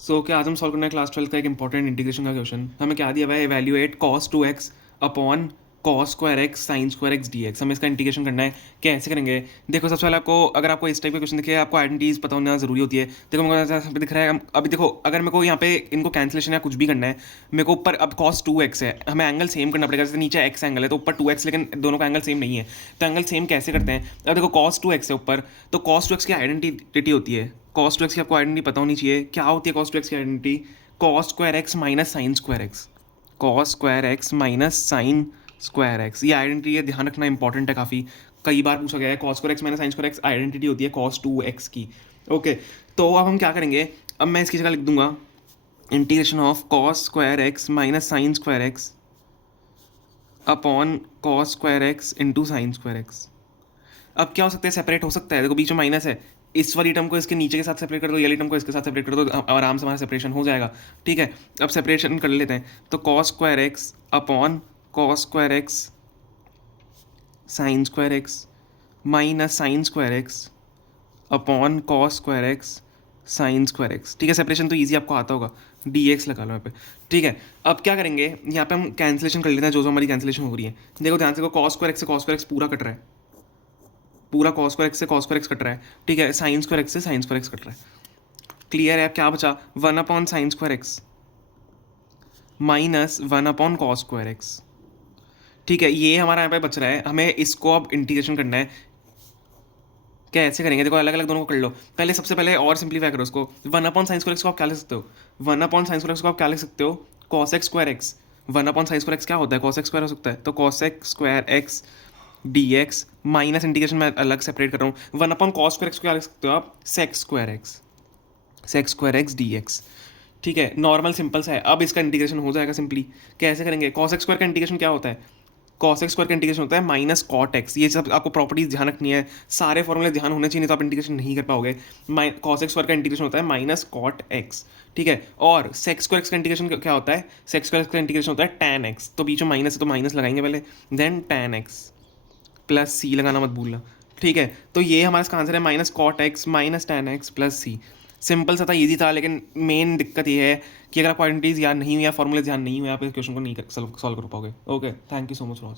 क्या आज हम सॉल्व करना है क्लास 12 का एक इंपॉर्टेंट इंटीग्रेशन का क्वेश्चन। हमें क्या दिया हुआ है, evaluate cos 2x upon cos square x sine square x D x. हमें इसका इंटीग्रेशन करना है। कैसे करेंगे? देखो, सबसे पहले आपको, अगर आपको इस टाइप का क्वेश्चन दिखे, आपको आइडेंटिटीज पता होना जरूरी होती है। देखो मेरे को ऐसा दिख रहा है, अभी देखो, अगर मेरे को यहाँ पे इनको कैंसिलेशन या कुछ भी करना है, मेरे को ऊपर अब कॉस 2x है, हमें एंगल सेम करना पड़ेगा। जैसे नीचे x एंगल है तो ऊपर 2x, लेकिन दोनों का एंगल सेम नहीं है, तो एंगल सेम कैसे करते हैं? अब देखो कॉस 2x है ऊपर, तो कॉस 2x की आइडेंटिटी होती है। कॉस 2x की आपको आइडेंटिटी पता होनी चाहिए। क्या होती है कॉस 2x की identity? Cos square x minus sine square x. Cos square x minus sine square x, ये आइडेंटिटी है, ध्यान रखना इंपॉर्टेंट है काफ़ी। कई बार पूछा गया है। Cos square x minus sine square x identity होती है कॉस 2x की। ओके, तो अब हम क्या करेंगे? अब मैं इसकी जगह लिख दूंगा integration of cos square x minus sine square x upon cos square x into sine square x. अब क्या हो सकता है? सेपरेट हो सकता है। देखो बीच में माइनस है, इस वाली टर्म को इसके नीचे के साथ सेपरेट कर दो, ये वाली टर्म को इसके साथ सेपरेट कर दो, आराम से हमारा सेपरेशन हो जाएगा। ठीक है, अब सेपरेशन कर लेते हैं। तो cos square x upon cos square x sine square x minus sine square x upon cos square x sine square x. ठीक है, सेपरेशन तो ईजी आपको आता होगा, डी एक्स लगा लो यहाँ पे। ठीक है, अब क्या करेंगे? यहाँ पे हम कैंसिलेशन कर लेते हैं, जो जो हमारी कैंसिलेशन हो रही है। देखो ध्यान से, कॉस स्क्वायर एक्स से कॉस स्क्वायर एक्स पूरा कट रहा है, पूरा कॉस स्क्वायर एक्स से कॉस स्क्वायर एक्स कट रहा है। ठीक है, साइन स्क्वायर एक्स से साइन स्क्वायर एक्स कट रहा है। क्लियर है? अब क्या बचा? 1 upon sine square x minus 1 upon cos square x. ठीक है, ये हमारा यहाँ पे बच रहा है। हमें इसको अब इंटीग्रेशन करना है। कैसे करेंगे? देखो अलग अलग दोनों को कर लो। पहले सबसे पहले और सिंप्लीफाई करो उसको। 1 अपॉन साइन स्क्वायर एक्स को आप क्या लिख सकते हो? 1 अपॉन साइन स्क्वायर एक्स को आप क्या लिख सकते हो? Cos x square x. 1 upon sine square x क्या होता है? कॉस एक्स स्क्वायर हो सकता है, तो cos x square x D x minus integration में अलग सेपरेट कर रहा हूँ। 1 अपॉन कॉस स्क्वायर एक्स को क्या लिख सकते हो आप? Sex square x, sex square x D x. ठीक है, नॉर्मल सिंपल सा है। अब इसका इंटीग्रेशन हो जाएगा सिंपली। कैसे करेंगे? कॉस एक्स स्क्वायर का इंटीग्रेशन क्या होता है? कॉस एक्स स्क्वायर का इंटीग्रेशन होता है माइनस कॉट एक्स। ये सब आपको प्रॉपर्टीज ध्यान रखनी है, सारे फॉर्मूले ध्यान होने चाहिए, नहीं तो आप इंटीग्रेशन नहीं कर पाओगे। कॉस एक्स स्क्वायर का इंटीग्रेशन होता है माइनस कॉट एक्स। ठीक है, और सेक्स स्क्वायर एक्स का इंटीग्रेशन क्या होता है? सेक्स स्क्वायर एक्स का इंटीग्रेशन होता है टैन एक्स। तो बीच में माइनस है तो माइनस लगाएंगे पहले, देन टैन एक्स प्लस सी लगाना मत भूलना। ठीक है, तो ये हमारा इसका आंसर है minus cot X minus tan X plus C. Simple सा था, ईजी था, लेकिन मेन दिक्कत ये है कि अगर आप पॉइंटीज याद नहीं हुई या फॉर्मूले ध्यान नहीं हुए, आप इस क्वेश्चन को नहीं सॉल्व कर पाओगे। Okay, thank you so much for